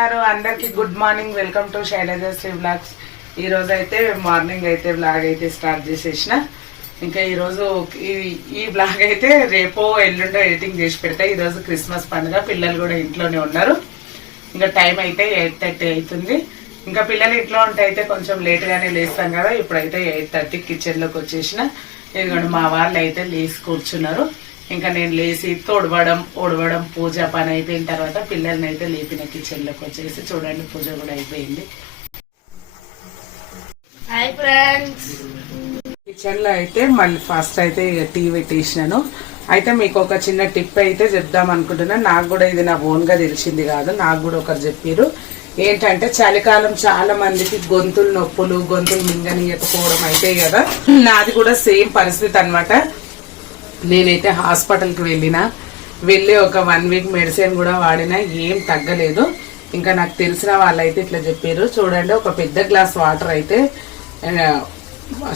ఉన్నారు అందరికి good morning. Welcome to Shailaja Sri blogs ఈ రోజు అయితే మార్నింగ్ అయితే బ్లాగ్ అయితే స్టార్ట్ చేసేసిన. ఇంకా ఈ రోజు ఈ ఈ బ్లాగ్ అయితే రేపో ఎల్లుండో ఎడిటింగ్ చేసి పెడతా. ఈ రోజు క్రిస్మస్ పండుగ. పిల్లలు కూడా ఇంట్లోనే ఉన్నారు. ఇంకా టైం అయితే ఎయిట్ థర్టీ అవుతుంది. ఇంకా పిల్లలు ఇంట్లో ఉంటే అయితే కొంచెం లేట్ గానే లేస్తాం కదా. ఇప్పుడైతే ఎయిట్ థర్టీ కిచెన్లోకి వచ్చేసిన. ఇదిగోండి మా వాళ్ళు అయితే లేచి కూర్చున్నారు. ఇంకా నేను లేచి తోడవడం ఓడవడం పూజ పని అయిపోయిన తర్వాత పిల్లల్ని అయితే లేపిన కిచెన్లోకి వచ్చేసి చూడండి పూజ కూడా అయిపోయింది. కిచెన్లో అయితే మళ్ళీ ఫస్ట్ అయితే ఇక టీ పెట్టేసినాను. అయితే మీకు ఒక చిన్న టిప్ అయితే చెప్దాం అనుకుంటున్నా. నాకు కూడా ఇది నా ఓన్గా తెలిసింది కాదు. నాకు కూడా ఒకరు చెప్పారు ఏంటంటే చలికాలం చాలా మందికి గొంతులు నొప్పులు గొంతులు మింగనీయకపోవడం అయితే కదా. నాది కూడా సేమ్ పరిస్థితి అన్నమాట. నేనైతే హాస్పిటల్కి వెళ్ళిన. వెళ్ళి ఒక వన్ వీక్ మెడిసిన్ కూడా వాడినా ఏం తగ్గలేదు. ఇంకా నాకు తెలిసిన వాళ్ళైతే ఇట్లా చెప్పారు. చూడండి ఒక పెద్ద గ్లాస్ వాటర్ అయితే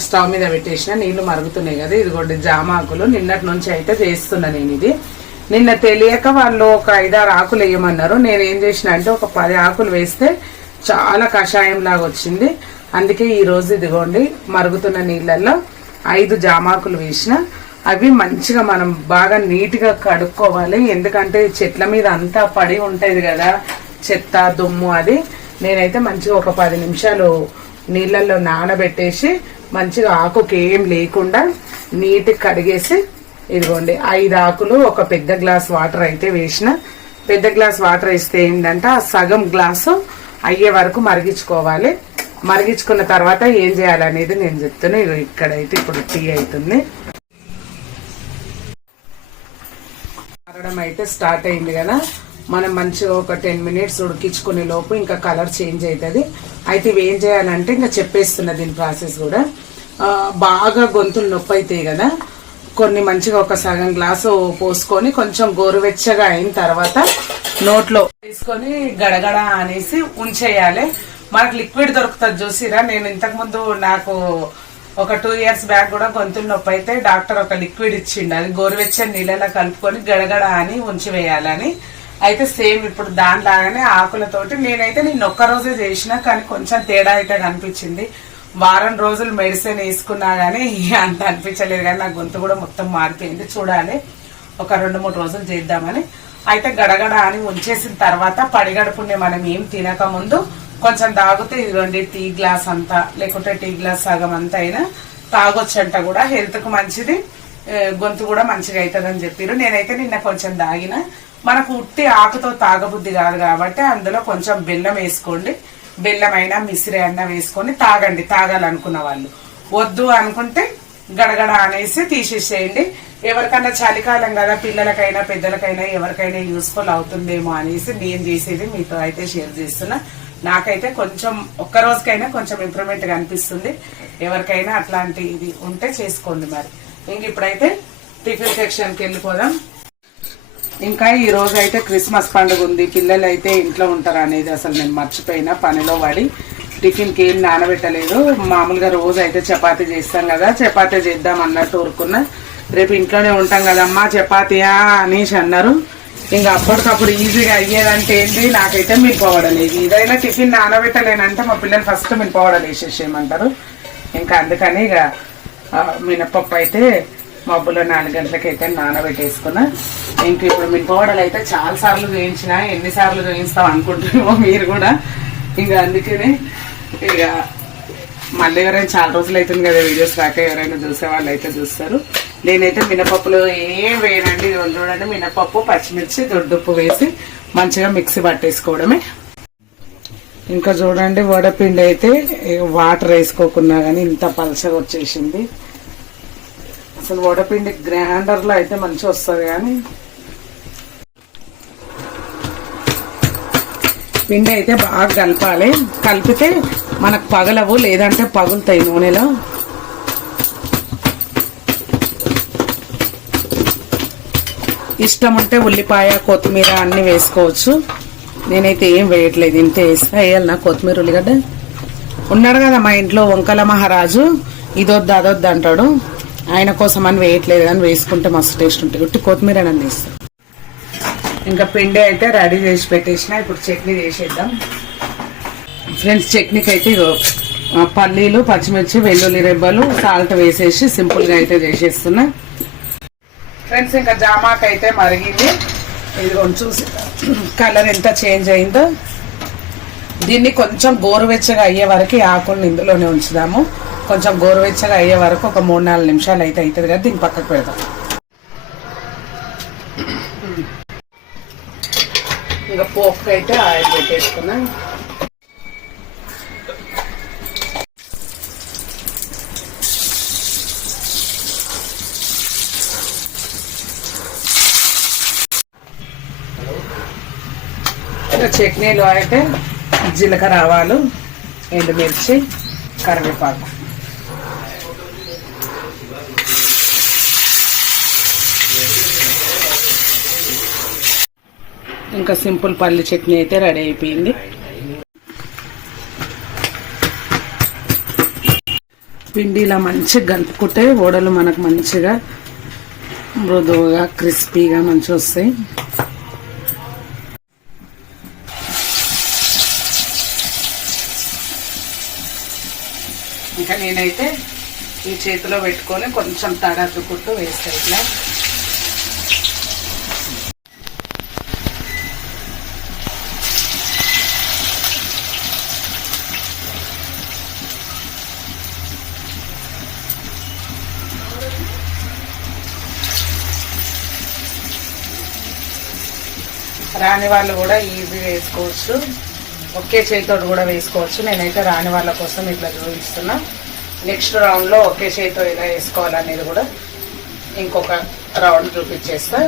స్టవ్ మీద పెట్టేసిన నీళ్ళు మరుగుతున్నాయి కదా. ఇదిగోండి జామాకులు. నిన్నటి నుంచి అయితే చేస్తున్నా నేను ఇది. నిన్న తెలియక వాళ్ళు ఒక ఐదారు ఆకులు వేయమన్నారు. నేను ఏం చేసిన అంటే ఒక పది ఆకులు వేస్తే చాలా కషాయం లాగా వచ్చింది. అందుకే ఈరోజు ఇదిగోండి మరుగుతున్న నీళ్ళల్లో ఐదు జామాకులు వేసిన. అవి మంచిగా మనం బాగా నీట్గా కడుక్కోవాలి. ఎందుకంటే చెట్ల మీద అంతా పడి ఉంటుంది కదా చెత్త దుమ్ము అది. నేనైతే మంచిగా ఒక పది నిమిషాలు నీళ్ళల్లో నానబెట్టేసి మంచిగా ఆకుకి ఏం లేకుండా నీట్ కడిగేసి ఇదిగోండి ఐదు ఆకులు ఒక పెద్ద గ్లాస్ వాటర్ అయితే వేసిన. పెద్ద గ్లాస్ వాటర్ వేస్తే ఏంటంటే ఆ సగం గ్లాసు అయ్యే వరకు మరిగించుకోవాలి. మరిగించుకున్న తర్వాత ఏం చేయాలనేది నేను చెప్తాను ఇక్కడైతే ఇప్పుడు టీ అవుతుంది. మారడం అయితే స్టార్ట్ అయింది కదా. మనం మంచిగా ఒక టెన్ మినిట్స్ ఉడికించుకునే లోపు ఇంకా కలర్ చేంజ్ అవుతుంది. అయితే ఇవి ఏం చేయాలంటే ఇంకా చెప్పేస్తున్నా దీని ప్రాసెస్ కూడా. బాగా గొంతులు నొప్పి అవుతాయి కదా. కొన్ని మంచిగా ఒక సగం గ్లాసు పోసుకొని కొంచెం గోరువెచ్చగా అయిన తర్వాత నోట్లో వేసుకొని గడగడ అనేసి ఉంచేయాలి. మనకు లిక్విడ్ దొరుకుతుంది చూసిరా. నేను ఇంతకు ముందు నాకు ఒక టూ ఇయర్స్ బ్యాక్ కూడా గొంతులు నొప్పి అయితే డాక్టర్ ఒక లిక్విడ్ ఇచ్చిండు. అది గోరువెచ్చని నీళ్ళలో కలుపుకొని గడగడ అని ఉంచి వేయాలని. అయితే సేమ్ ఇప్పుడు దానిలాగానే ఆకులతోటి నేనైతే నేను ఒక్క రోజే చేసిన కానీ కొంచెం తేడా అయితే కనిపించింది. వారం రోజులు మెడిసిన్ వేసుకున్నా కానీ అంత అనిపించలేదు కానీ నా గొంతు కూడా మొత్తం మారిపోయింది. చూడాలి. ఒక రెండు మూడు రోజులు చేద్దామని. అయితే గడగడ అని ఉంచేసిన తర్వాత పడిగడుపుండే మనం ఏం తినకముందు కొంచెం తాగితే ఇదిగోండి టీ గ్లాస్ అంతా లేకుంటే టీ గ్లాస్ సగం అంతా అయినా తాగొచ్చంట కూడా. హెల్త్కు మంచిది గొంతు కూడా మంచిగా అవుతుందని చెప్పారు నేనైతే నిన్న కొంచెం తాగిన. మనకు ఉట్టి ఆకుతో తాగబుద్ధి కాదు కాబట్టి అందులో కొంచెం బెల్లం వేసుకోండి. బెల్లం అయినా మిసిరి అయినా వేసుకొని తాగండి తాగాలనుకున్న వాళ్ళు. వద్దు అనుకుంటే గడగడ అనేసి తీసేసేయండి. ఎవరికైనా చలికాలం కదా పిల్లలకైనా పెద్దలకైనా ఎవరికైనా యూస్ఫుల్ అవుతుందేమో అనేసి నేను చేసేది మీతో అయితే షేర్ చేస్తున్నా. నాకైతే కొంచెం ఒక్క రోజుకైనా కొంచెం ఇంప్రూవ్మెంట్ కనిపిస్తుంది ఎవరికైనా అట్లాంటి ఇది ఉంటే చేసుకోండి మరి. ఇంక ఇప్పుడైతే టిఫిన్ సెక్షన్కి వెళ్ళిపోదాం. ఇంకా ఈ రోజు అయితే క్రిస్మస్ పండుగ ఉంది. పిల్లలు అయితే ఇంట్లో ఉంటారు అనేది అసలు నేను మర్చిపోయినా. పనిలో పడి టిఫిన్కి ఏం నానబెట్టలేదు. మామూలుగా రోజు అయితే చపాతీ చేస్తాం కదా. చపాతీ చేద్దాం అన్నట్టు ఊరుకున్నా. రేపు ఇంట్లోనే ఉంటాం కదమ్మా చపాతీయా అనేసి అన్నారు. ఇంకా అప్పటికప్పుడు ఈజీగా అయ్యేదంటే ఏంటి? నాకైతే మిరపవడలేదు ఏదైనా టిఫిన్ నానబెట్టలేనంటే మా పిల్లలు ఫస్ట్ మినపవడలు వేసేసేయమంటారు ఇంకా అందుకని ఇక మినప్పప్పు మినపప్పు అయితే మబ్బులో నాలుగు గంటలకైతే నానబెట్టేసుకున్నా. ఇంక ఇప్పుడు మినపవడలు అయితే చాలా సార్లు వేయించిన ఎన్నిసార్లు వేయిస్తాం అనుకుంటున్నామో మీరు కూడా. ఇంకా అందుకనే ఇక మళ్ళీ ఎవరైనా చాలా రోజులు అవుతుంది కదా వీడియోస్ రాక ఎవరైనా చూసే వాళ్ళు అయితే చూస్తారు. నేనైతే మినపప్పులో ఏం వేయనండి. ఇది చూడండి మినపప్పు పచ్చిమిర్చి దొడ్డుప్పు వేసి మంచిగా మిక్సీ పట్టేసుకోవడమే. ఇంకా చూడండి వడపిండి అయితే వాటర్ వేసుకోకున్నా కానీ ఇంత పలసగా వచ్చేసింది. అసలు వడపిండి గ్రైండర్లో అయితే మంచిగా వస్తుంది కానీ. పిండి అయితే బాగా కలపాలి. కలిపితే మనకు పగలవు లేదంటే పగులుతాయి నూనెలో. ఇష్టం ఉంటే ఉల్లిపాయ కొత్తిమీర అన్ని వేసుకోవచ్చు. నేనైతే ఏం వేయట్లేదు ఇంత వేస్తా. వేయాలన్నా కొత్తిమీర ఉల్లిగడ్డ. ఉన్నాడు కదా మా ఇంట్లో వంకల మహారాజు. ఇదొద్దు అదొద్దు అంటాడు. ఆయన కోసం అని వేయట్లేదు కానీ వేసుకుంటే మస్తు టేస్ట్ ఉంటుంది. కొట్టి కొత్తిమీర అని వేస్తా ఇంకా పిండి అయితే రెడీ చేసి పెట్టేసిన. ఇప్పుడు చట్నీ చేసేద్దాం. ఫ్రెండ్స్ చట్నీకి అయితే పల్లీలు పచ్చిమిర్చి వెల్లుల్లి రెబ్బలు సాల్ట్ వేసేసి సింపుల్గా అయితే చేసేస్తున్నా. ఫ్రెండ్స్ ఇంకా జామాక్ అయితే మరిగింది. ఇది చూసి కలర్ ఎంత చేంజ్ అయిందో. దీన్ని కొంచెం గోరువెచ్చగా అయ్యే వరకు ఆకులను ఇందులోనే ఉంచుదాము. కొంచెం గోరువెచ్చగా అయ్యే వరకు ఒక మూడు నాలుగు నిమిషాలు అయితే అవుతుంది కదా దీన్ని పక్కకు పెడదాం. ఇంకా పోపుకి అయితే ఆయిల్ పెట్టేసుకున్నాను ఇంకా చట్నీలో అయితే జీలకర్ర ఆవాలు ఎండుమిర్చి కరివేపాకు. ఇంకా సింపుల్ పల్లి చట్నీ అయితే రెడీ అయిపోయింది. పిండి ఇలా మంచిగా కలుపుకుంటే ఓడలు మనకు మంచిగా మృదువుగా క్రిస్పీగా మంచిగా వస్తాయి. నేనైతే ఈ చేతిలో పెట్టుకొని కొంచెం తడద్దుకుంటూ వేస్తా ఇట్లా. రాని వాళ్ళు కూడా ఈజీ వేసుకోవచ్చు. ఒకే చేతితో కూడా వేసుకోవచ్చు. నేనైతే రాని వాళ్ళ కోసం ఇట్లా చూపిస్తున్నా. నెక్స్ట్ రౌండ్లో ఒకే చేతితో ఎలా వేసుకోవాలనేది కూడా ఇంకొక రౌండ్ చూపించేస్తా.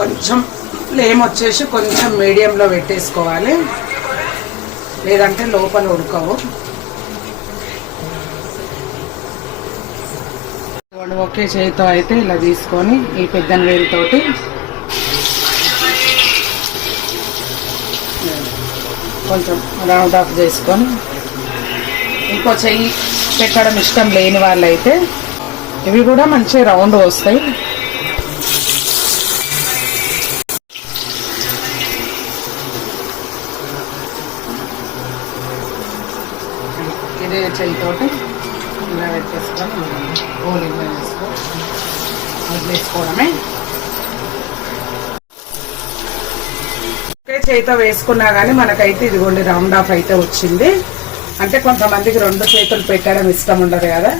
కొంచెం ఫ్లేమ్ వచ్చేసి కొంచెం మీడియంలో పెట్టేసుకోవాలి. లేదంటే లోపల ఉడకవు ఇదిగోండి, ఒకే చేతితో అయితే ఇలా తీసుకొని ఈ పెద్ద వేలుతోటి కొంచెం రౌండ్ ఆఫ్ చేసుకొని. ఇంకో చెయ్యి పెట్టడం ఇష్టం లేని వాళ్ళైతే ఇవి కూడా మంచి రౌండ్ వస్తాయి. ఇదే చెయ్యితోటి ఇలా పెట్టేసుకొని ఓలి వేసుకో వదిలేసుకోవడమే ఒకే చేతితో వేసుకున్నా కానీ మనకైతే ఇదిగోండి రౌండ్ ఆఫ్ అయితే వచ్చింది. అంటే కొంతమందికి రెండు చేతులు పెట్టడం ఇష్టం ఉండదు కదా.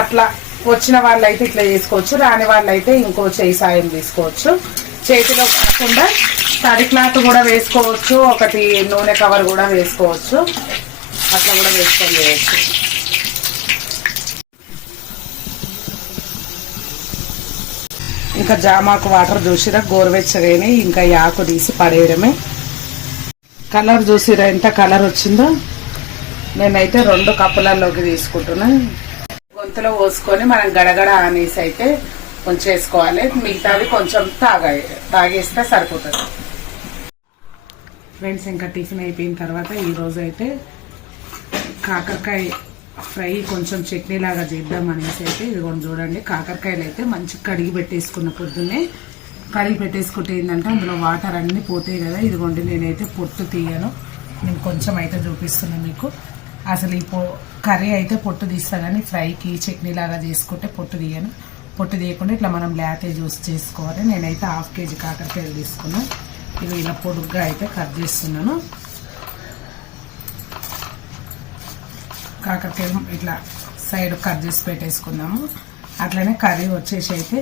అట్లా వచ్చిన వాళ్ళు అయితే ఇట్లా చేసుకోవచ్చు రాని వాళ్ళైతే ఇంకో చేయి సాయం తీసుకోవచ్చు. చేతిలో కాకుండా తడి క్లాత్ కూడా వేసుకోవచ్చు ఒకటి నూనె కవర్ కూడా వేసుకోవచ్చు. అట్లా కూడా వేసుకొని చేయొచ్చు. ఇంకా జామాకు వాటర్ చూసిరా గోరువెచ్చగానే ఇంకా ఈ ఆకు తీసి పడేయడమే. కలర్ చూసిరా ఎంత కలర్ వచ్చిందో? నేనైతే రెండు కప్పులలోకి తీసుకుంటున్నా. గొంతులో పోసుకొని మనం గడగడ అనేసి అయితే ఉంచేసుకోవాలి. మిగతాది కొంచెం తాగా తాగేస్తే సరిపోతుంది. ఫ్రెండ్స్ ఇంకా టిఫిన్ అయిపోయిన తర్వాత ఈరోజు అయితే కాకరకాయ ఫ్రై కొంచెం చట్నీ లాగా చేద్దాం అనేసి అయితే ఇదిగోండి చూడండి. కాకరకాయలు అయితే మంచిగా కడిగి పెట్టేసుకున్న పొద్దున్నే. కడిగి పెట్టేసుకుంటే ఏంటంటే అందులో వాటర్ అన్నీ పోతాయి కదా. ఇదిగోండి నేనైతే పొట్టు తీయను. నేను కొంచెం అయితే చూపిస్తున్నాను మీకు. అసలు ఈ కర్రీ అయితే పొట్టు తీస్తా కానీ ఫ్రైకి చట్నీ లాగా చేసుకుంటే పొట్టు తీయను. పొట్టు తీయకుండా ఇట్లా మనం లేతే జ్యూస్ చేసుకోవాలి. నేనైతే హాఫ్ కేజీ కాకరకాయలు తీసుకున్నాను ఇవి ఇలా పొడుగ్గా అయితే కట్ చేస్తున్నాను. కాకరకాయ ఇట్లా సైడ్ కట్ చేసి పెట్టేసుకుందాము. అట్లనే కర్రీ వచ్చేసి అయితే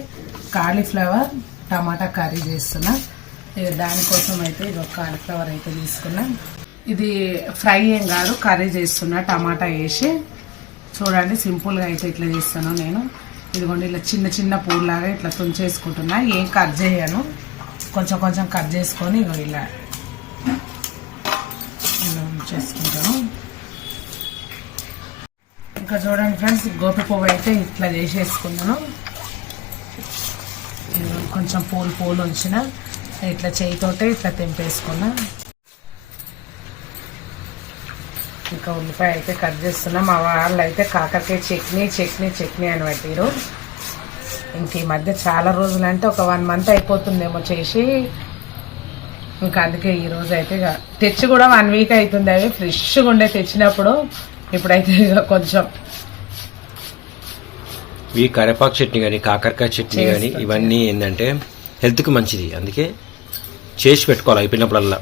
కాలీఫ్లవర్ టమాటా కర్రీ చేస్తున్నా. ఇక దానికోసం అయితే ఇది ఒక కాలీఫ్లవర్ అయితే తీసుకున్నా. ఇది ఫ్రై ఏం కాదు కర్రీ చేస్తున్నా టమాటా వేసి. చూడండి సింపుల్గా అయితే ఇట్లా చేస్తాను నేను. ఇదిగోండి ఇలా చిన్న చిన్న పూలలాగా ఇట్లా తుంచేసుకుంటున్నా. ఏం కట్ చేయను. కొంచెం కొంచెం కట్ చేసుకొని ఇగో ఇలా ఇలా ఉంచేసుకుంటాను. ఇంకా చూడండి ఫ్రెండ్స్ గోపి పువ్వు అయితే ఇట్లా చేసేసుకున్నాను. కొంచెం పూలు పూలు ఉంచిన ఇట్లా చేయితోటే ఇట్లా తెంపేసుకున్నా. ఇంకా ఉల్లిపాయ అయితే కట్ చేస్తున్నా. మా వాళ్ళు అయితే కాకరకాయ చట్నీ చట్నీ చట్నీ అని పెట్టారు ఇంక ఈ మధ్య చాలా రోజులు అంటే ఒక వన్ మంత్ అయిపోతుందేమో చేసి. ఇంకా అందుకే ఈ అయితే ఇక తెచ్చి కూడా వన్ వీక్ అవుతుంది. అవి ఫ్రెష్గా ఉండే తెచ్చినప్పుడు ఇప్పుడైతే కొంచెం ఈ కరేపాకు చట్నీ కానీ కాకరకాయ చట్నీ కానీ. ఇవన్నీ ఏంటంటే హెల్త్కి మంచిది. అందుకే చేసి పెట్టుకోవాలి అయిపోయినప్పుడల్లా.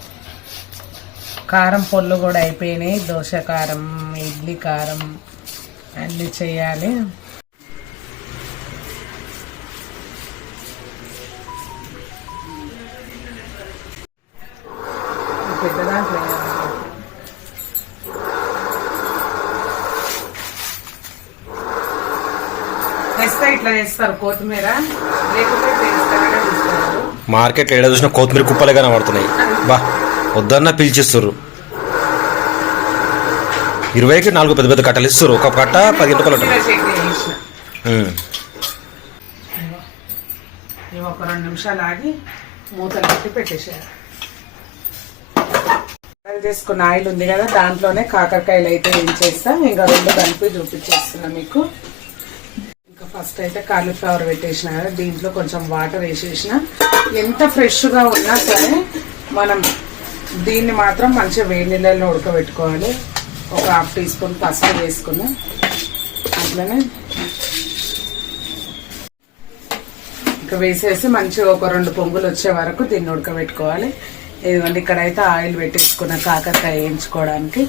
కారం పొల్లు కూడా అయిపోయినాయి. దోశ కారం ఇడ్లీ కారం అన్నీ చేయాలి. ఈ పెద్ద దాంట్లో కొత్తిమీర? మార్కెట్లో ఏడ చూసినా కొత్తిమీర కుప్పలే కనబడుతున్నాయి. బా వద్దన్నా పిలిచిస్తారు ఇరవైకి నాలుగు పెద్ద పెద్ద కట్టలు ఇస్తారు ఒక కట్ట పది రూపాయలు ఒక రెండు నిమిషాలు ఆగి మూతలు పెట్టి పెట్టేసేయాలి చేసుకున్న ఆయిల్ ఉంది కదా దాంట్లోనే కాకరకాయలు అయితే ఏం చేస్తా? ఇంకా రెండు కలిపి చూపించేస్తున్నా మీకు. ఫస్ట్ అయితే కాలీఫ్లవర్ పెట్టేసిన కదా దీంట్లో కొంచెం వాటర్ వేసేసిన. ఎంత ఫ్రెష్గా ఉన్నా సరే మనం దీన్ని మాత్రం మంచిగా వేడి నీళ్ళల్లో ఉడకబెట్టుకోవాలి. ఒక హాఫ్ టీ స్పూన్ పసుపు వేసుకుని అట్లనే ఇంకా వేసేసి మంచిగా ఒక రెండు పొంగులు వచ్చే వరకు దీన్ని ఉడకబెట్టుకోవాలి. ఇదిగోండి ఇక్కడైతే ఆయిల్ పెట్టేసుకున్న కాకరకాయ వేయించుకోవడానికి.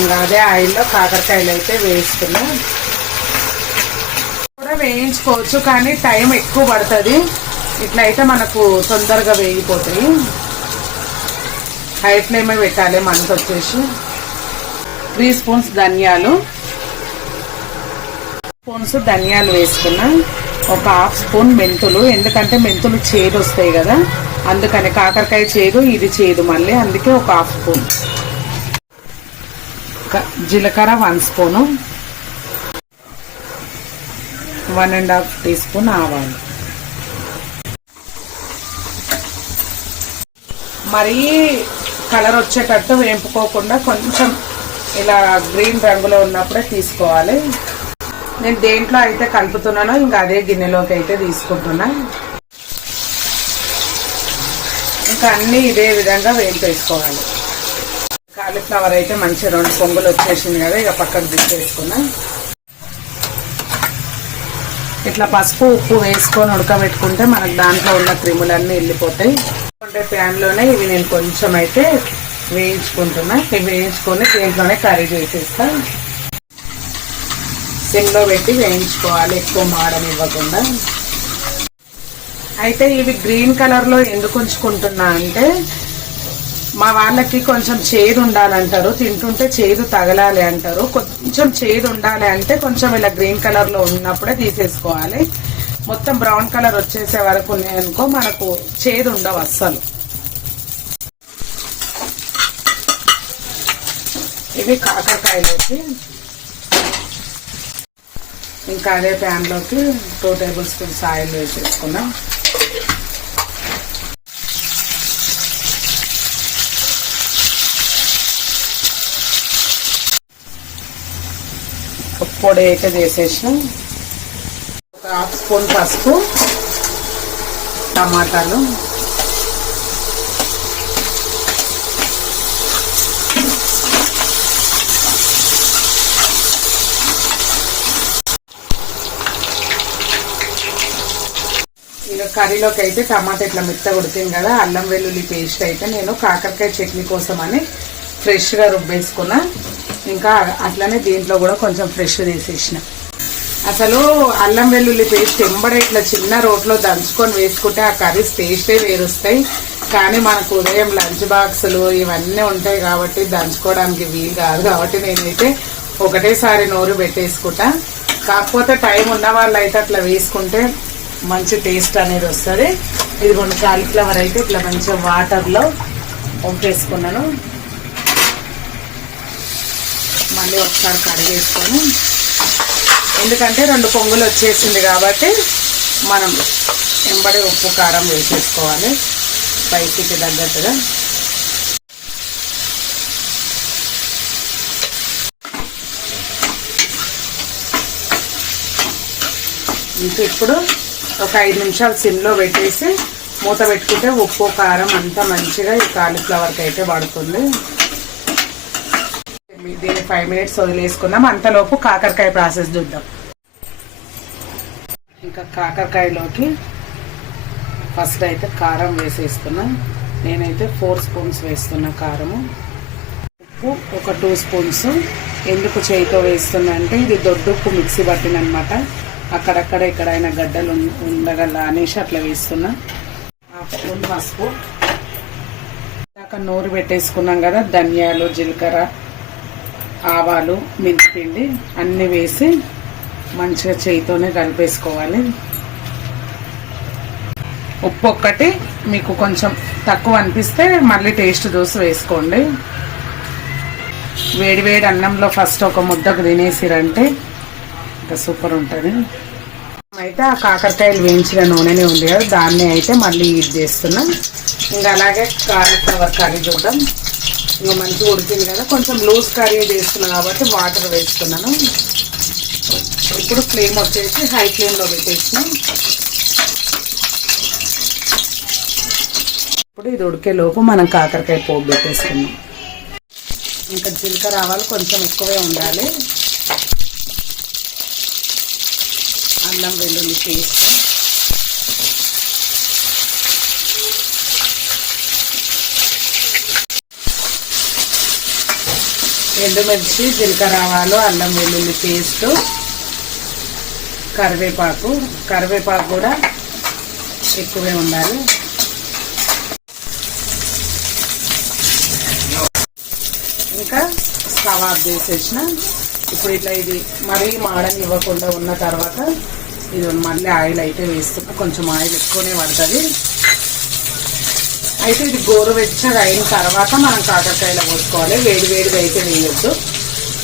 ఇంకా అదే ఆయిల్లో కాకరకాయలు అయితే వేస్తున్నా. కూడా వేయించుకోవచ్చు కానీ టైం ఎక్కువ పడుతుంది. ఇట్లా అయితే మనకు తొందరగా వేగిపోతాయి. హై ఫ్లేమే పెట్టాలి మనకు వచ్చేసి. త్రీ స్పూన్స్ ధనియాలు. స్పూన్స్ ధనియాలు వేసుకున్నా. ఒక హాఫ్ స్పూన్ మెంతులు ఎందుకంటే మెంతులు చేదు వస్తాయి కదా. అందుకని కాకరకాయ చేదు ఇది చేదు మళ్ళీ. అందుకే ఒక హాఫ్ స్పూన్. జీలకర్ర one spoon. One and half teaspoon ఆవాలు. మరీ కలర్ వచ్చేటట్టు వేంపుకోకుండా కొంచెం ఇలా గ్రీన్ రంగులో ఉన్నప్పుడే తీసుకోవాలి. నేను దేంట్లో అయితే కలుపుతున్నానో ఇంకా అదే గిన్నెలోకి అయితే తీసుకుంటున్నా. ఇంకా అన్నీ ఇదే విధంగా వేయింపేసుకోవాలి కాలీఫ్లవర్ అయితే మంచి రెండు పొంగులు వచ్చేసింది కదా ఇక పక్కకు తీసేసుకున్నా ఇట్లా పసుపు ఉప్పు వేసుకొని ఉడకబెట్టుకుంటే మనకు దాంట్లో ఉన్న క్రిములన్నీ వెళ్ళిపోతాయి. అంటే ప్యాన్లోనే ఇవి నేను కొంచెం అయితే వేయించుకుంటున్నా. ఇవి వేయించుకొని దీంట్లోనే కర్రీ చేసేస్తా. సిమ్లో పెట్టి వేయించుకోవాలి ఎక్కువ మాడనివ్వకుండా. అయితే ఇవి గ్రీన్ కలర్లో ఎందుకు ఉంచుకుంటున్నా అంటే మా వాళ్ళకి కొంచెం చేదు ఉండాలంటారు. తింటుంటే చేదు తగలాలి అంటారు. కొంచెం చేదు ఉండాలి అంటే కొంచెం ఇలా గ్రీన్ కలర్లో ఉన్నప్పుడే తీసేసుకోవాలి. మొత్తం బ్రౌన్ కలర్ వచ్చేసే వరకు ఉన్నాయనుకో మనకు చేదు ఉండవు అస్సలు. ఇవి కాకరకాయలోకి. ఇంకా అదే ప్యాన్లోకి టూ టేబుల్ స్పూన్స్ ఆయిల్ వేసేసుకున్నాం. పొడి అయితే చేసేసిన. ఒక హాఫ్ స్పూన్ పసుపు టమాటాలు. ఇక కర్రీలోకి అయితే టమాటా ఇట్లా మెత్తగా కొడుతుంది కదా అల్లం వెల్లుల్లి పేస్ట్ అయితే నేను కాకరకాయ చట్నీ కోసం అని ఫ్రెష్గా రుబ్బేసుకున్నా. ఇంకా అట్లనే దీంట్లో కూడా కొంచెం ఫ్రెష్ తీసేసిన అసలు అల్లం వెల్లుల్లి పేస్ట్ ఎంబడే ఇట్లా చిన్న రోట్లో దంచుకొని వేసుకుంటే ఆ కర్రీస్ టేస్టే వేరుస్తాయి. కానీ మనకు ఉదయం లంచ్ బాక్సులు ఇవన్నీ ఉంటాయి కాబట్టి దంచుకోవడానికి వీలు కాదు కాబట్టి నేనైతే ఒకటేసారి నోరు పెట్టేసుకుంటా. కాకపోతే టైం ఉన్న వాళ్ళు అయితే అట్లా వేసుకుంటే మంచి టేస్ట్ అనేది వస్తుంది. ఇది కొన్ని కాలీఫ్లవర్ అయితే ఇట్లా మంచిగా వాటర్లో వంపేసుకున్నాను మళ్ళీ ఒకసారి కడిగేసుకొని ఎందుకంటే రెండు పొంగులు వచ్చేసింది కాబట్టి మనం ఎంబడి ఉప్పు కారం వేసేసుకోవాలి స్పైసీకి తగ్గట్టుగా. ఇంకా ఇప్పుడు ఒక ఐదు నిమిషాలు సిమ్లో పెట్టేసి మూత పెట్టుకుంటే ఉప్పు కారం అంతా మంచిగా ఈ కాలీఫ్లవర్కి అయితే పడుతుంది. దీన్ని ఫైవ్ మినిట్స్ వదిలేసుకుందాం. అంతలోపు కాకరకాయ ప్రాసెస్ చూద్దాం. ఇంకా కాకరకాయలోకి ఫస్ట్ అయితే కారం వేసేస్తున్నా నేనైతే ఫోర్ స్పూన్స్ వేస్తున్నా కారము. ఉప్పు ఒక టూ స్పూన్స్ ఎందుకు చేయితో వేస్తున్నా అంటే ఇది దొడ్డుప్పు మిక్సీ పట్టినమాట అక్కడక్కడ ఎక్కడైనా గడ్డలు ఉండగల అనేసి అట్లా వేస్తున్నా. హాఫ్ స్పూన్ పసుపు. ఇందాక నూరు పెట్టేసుకున్నాం కదా ధనియాలు జీలకర్ర ఆవాలు మెంతిపిండి అన్నీ వేసి మంచిగా చేయితోనే కలిపేసుకోవాలి. ఉప్పు ఒక్కటి మీకు కొంచెం తక్కువ అనిపిస్తే మళ్ళీ టేస్ట్ చూసి వేసుకోండి. వేడివేడి అన్నంలో ఫస్ట్ ఒక ముద్దకు తినేసిరంటే ఇంకా సూపర్ ఉంటుంది. అయితే ఆ కాకరకాయలు వేయించిన నూనెనే ఉంది కదా దాన్ని అయితే మళ్ళీ ఇది చేస్తున్నాం. ఇంకా అలాగే కాలీఫ్లవర్ కర్రీ చూద్దాం. ఇంకా మంచిగా ఉడికింది కదా కొంచెం లూజ్ కర్రీ చేస్తున్నాను కాబట్టి వాటర్ వేసుకున్నాను ఇప్పుడు ఫ్లేమ్ వచ్చేసి హై ఫ్లేమ్లో పెట్టేసినాం. ఇప్పుడు ఇది ఉడికే లోపు మనం కాకరకాయ పోపు పెట్టేసుకున్నాం ఇంకా జీలకర్ర ఆవాలు కొంచెం ఎక్కువే ఉండాలి. అల్లం వెల్లుల్లి పేస్ట్. ఎండుమిర్చి జీలకర్ర ఆవాలు అల్లం వెల్లుల్లి పేస్ట్ కరివేపాకు. కరివేపాకు కూడా ఎక్కువే ఉండాలి. ఇంకా స్టవ్ ఆఫ్ చేసేసిన. ఇప్పుడు ఇట్లా ఇది మరీ మాడని ఇవ్వకుండా ఉన్న తర్వాత ఇది మళ్ళీ ఆయిల్ అయితే వేస్తున్నా కొంచెం ఆయిల్ ఎక్కువనే పడుతుంది. అయితే ఇది గోరువెచ్చగా అయిన తర్వాత మనం కాకరకాయలు పోసుకోవాలి వేడి వేడిగా అయితే వేయొద్దు.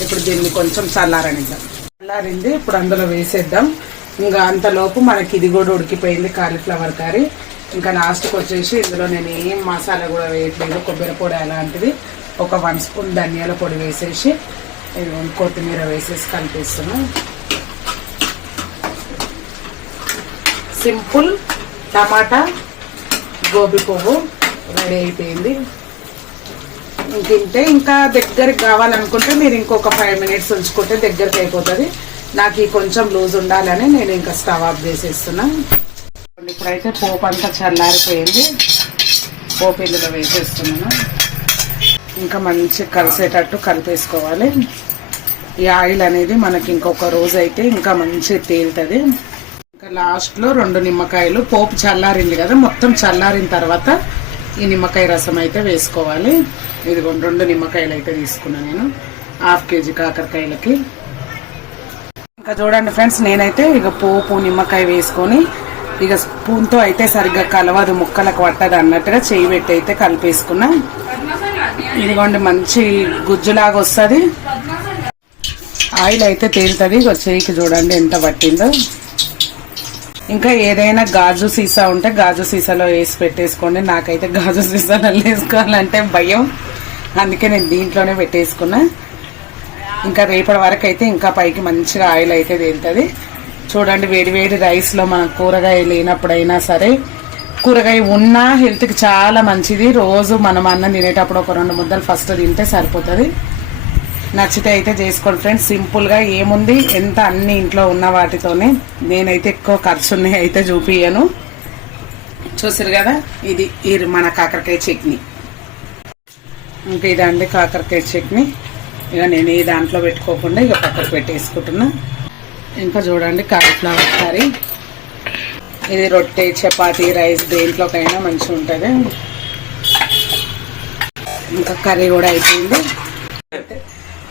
ఇప్పుడు దీన్ని కొంచెం చల్లారనిద్దాం. చల్లారింది. ఇప్పుడు అందులో వేసేద్దాం. ఇంకా అంతలోపు మనకి ఇది కూడా ఉడికిపోయింది కాలీఫ్లవర్ కర్రీ. ఇంకా లాస్ట్కి వచ్చేసి ఇందులో నేను ఏం మసాలా కూడా వేయట్లేదు. కొబ్బరి పొడి అలాంటిది. ఒక వన్ స్పూన్ ధనియాల పొడి వేసేసి కొత్తిమీర వేసేసి కలిపిస్తున్నాం. సింపుల్ టమాటా గోబీ పువ్వు. రెడీ అయిపోయింది. తింటే ఇంకా దగ్గరికి కావాలనుకుంటే మీరు ఇంకొక ఫైవ్ మినిట్స్ ఉంచుకుంటే దగ్గరికి అయిపోతుంది. నాకు ఈ కొంచెం లూజ్ ఉండాలని నేను ఇంకా స్టవ్ ఆఫ్ చేసేస్తున్నా. ఇప్పుడైతే పోపు అంతా చల్లారిపోయింది. పోపు ఇందులో వేసేస్తున్నాను. ఇంకా మంచి కలిసేటట్టు కలిపేసుకోవాలి. ఈ ఆయిల్ అనేది మనకి ఇంకొక రోజు అయితే ఇంకా మంచి తేలుతుంది. ఇంకా లాస్ట్లో రెండు నిమ్మకాయలు పోపు చల్లారింది కదా మొత్తం చల్లారిన తర్వాత ఈ నిమ్మకాయ రసం అయితే వేసుకోవాలి. ఇది రెండు నిమ్మకాయలు అయితే తీసుకున్నాను నేను. హాఫ్ కేజీ కాకరకాయలకి. ఇంకా చూడండి ఫ్రెండ్స్ నేనైతే ఇక పోపు నిమ్మకాయ వేసుకొని ఇక స్పూన్తో అయితే సరిగ్గా కలవదు ముక్కలకు పట్టదు అన్నట్టుగా చేయి పెట్టి అయితే కలిపేసుకున్నా. ఇదిగోండి మంచి గుజ్జులాగా వస్తుంది. ఆయిల్ అయితే తేలుతుంది. ఇక చేయికి చూడండి ఎంత పట్టిందో. ఇంకా ఏదైనా గాజు సీసా ఉంటే గాజు సీసాలో వేసి పెట్టేసుకోండి. నాకైతే గాజు సీసాలో వేసుకోవాలంటే భయం. అందుకే నేను దీంట్లోనే పెట్టేసుకున్నా. ఇంకా రేపటి వరకు అయితే ఇంకా పైకి మంచిగా ఆయిల్ అయితే తేలుతుంది. చూడండి వేడి వేడి రైస్లో మన కూరగాయ లేనప్పుడైనా సరే కూరగాయ ఉన్నా హెల్త్కి చాలా మంచిది. రోజు మనం అన్నం తినేటప్పుడు ఒక రెండు ముద్దలు ఫస్ట్ తింటే సరిపోతుంది. నచ్చితే అయితే చేసుకోండి ఫ్రెండ్స్. సింపుల్గా ఏముంది? ఎంత అన్ని ఇంట్లో ఉన్న వాటితోనే. నేనైతే ఎక్కువ ఖర్చున్నాయి అయితే చూపియను చూసారు కదా? ఇది ఇది మన కాకరకాయ చట్నీ. ఇంకా ఇదండి కాకరకాయ చట్నీ. ఇక నేను ఈ దాంట్లో పెట్టుకోకుండా ఇక పక్కకు పెట్టేసుకుంటున్నా. ఇంకా చూడండి కాలీఫ్లవర్ కర్రీ ఇది రొట్టె చపాతీ రైస్ దేంట్లోకైనా మంచిగా ఉంటుంది ఇంకా కర్రీ కూడా అయిపోయింది.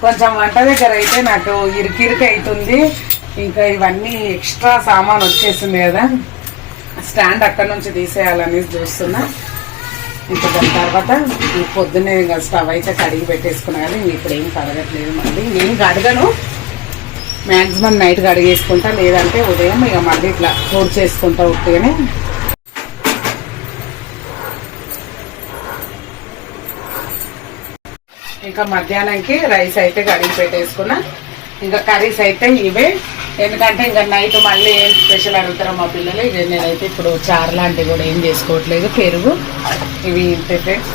కొంచెం వంట దగ్గర అయితే నాకు ఇరికిరికి అవుతుంది. ఇంకా ఇవన్నీ ఎక్స్ట్రా సామాన్ వచ్చేసింది కదా. స్టాండ్ అక్కడ నుంచి తీసేయాలని చూస్తున్నా. ఇంకా దాని తర్వాత పొద్దున్నే ఇంకా స్టవ్ అయితే కడిగి పెట్టేసుకున్నా కానీ ఇప్పుడు ఏం కడగట్లేదు మళ్ళీ. నేను కడగను. మ్యాక్సిమం నైట్ కడిగేసుకుంటా లేదంటే ఉదయం ఇక మళ్ళీ ఇట్లా కోడ్ చేసుకుంటా ఉట్టిగానే ఇంకా మధ్యాహ్నంకి రైస్ అయితే కడిగి పెట్టేసుకున్నా. ఇంకా కర్రీస్ అయితే ఇవే. ఎందుకంటే ఇంకా నైట్ మళ్ళీ ఏం స్పెషల్ అడుగుతారో మా పిల్లలు ఇక నేనైతే ఇప్పుడు చారు లాంటివి కూడా ఏం చేసుకోవట్లేదు పెరుగు. ఇవి ఫ్రెండ్స్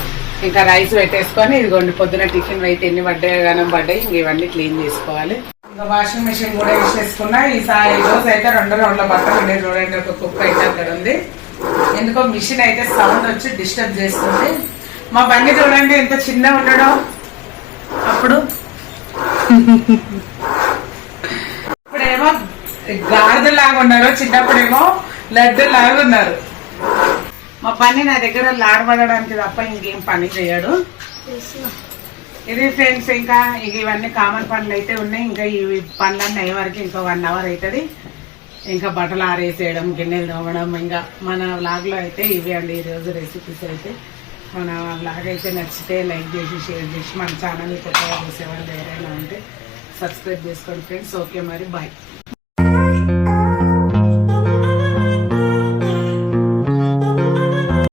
ఇంకా రైస్ పెట్టేసుకొని ఇదిగోండి పొద్దున టిఫిన్ అయితే ఎన్ని పడ్డాయి గానం పడ్డాయి ఇంక ఇవన్నీ క్లీన్ చేసుకోవాలి. ఇంకా వాషింగ్ మిషన్ కూడా వేసేసుకున్నా. ఈ రోజు అయితే రెండు రౌండ్ల బట్టలు ఉండే చూడండి ఒక కుక్క అయితే అక్కడ ఉంది. ఎందుకో మిషన్ అయితే సౌండ్ వచ్చి డిస్టర్బ్ చేస్తుంది. మా బండి చూడండి ఎంత చిన్న ఉండడం. అప్పుడు? ఇప్పుడేమో గాడిద లాగా ఉన్నారు చిన్నప్పుడేమో లడ్డు లాగా ఉన్నారు. మా పని నా దగ్గర లాడబడడానికి తప్ప ఇంకేం పని చేయడు. ఇది ఫ్రెండ్స్ ఇంకా ఇక ఇవన్నీ కామన్ పనులు అయితే ఉన్నాయి. ఇంకా ఇవి పనులన్నీ అయ్యే వరకు ఇంకా వన్ అవర్ అవుతుంది ఇంకా బట్టలు ఆరేసేయడం గిన్నెలు తోమడం ఇంకా మన లాగ్లో అయితే ఇవి అండి ఈరోజు రెసిపీస్ అయితే. మన లాగైతే అయితే నచ్చితే లైక్ చేసి షేర్ చేసి మన ఛానల్ని కొత్తగా చూసేవాళ్ళు ఎవరైనా ఉంటే సబ్స్క్రైబ్ చేసుకోండి ఫ్రెండ్స్. ఓకే మరి బాయ్.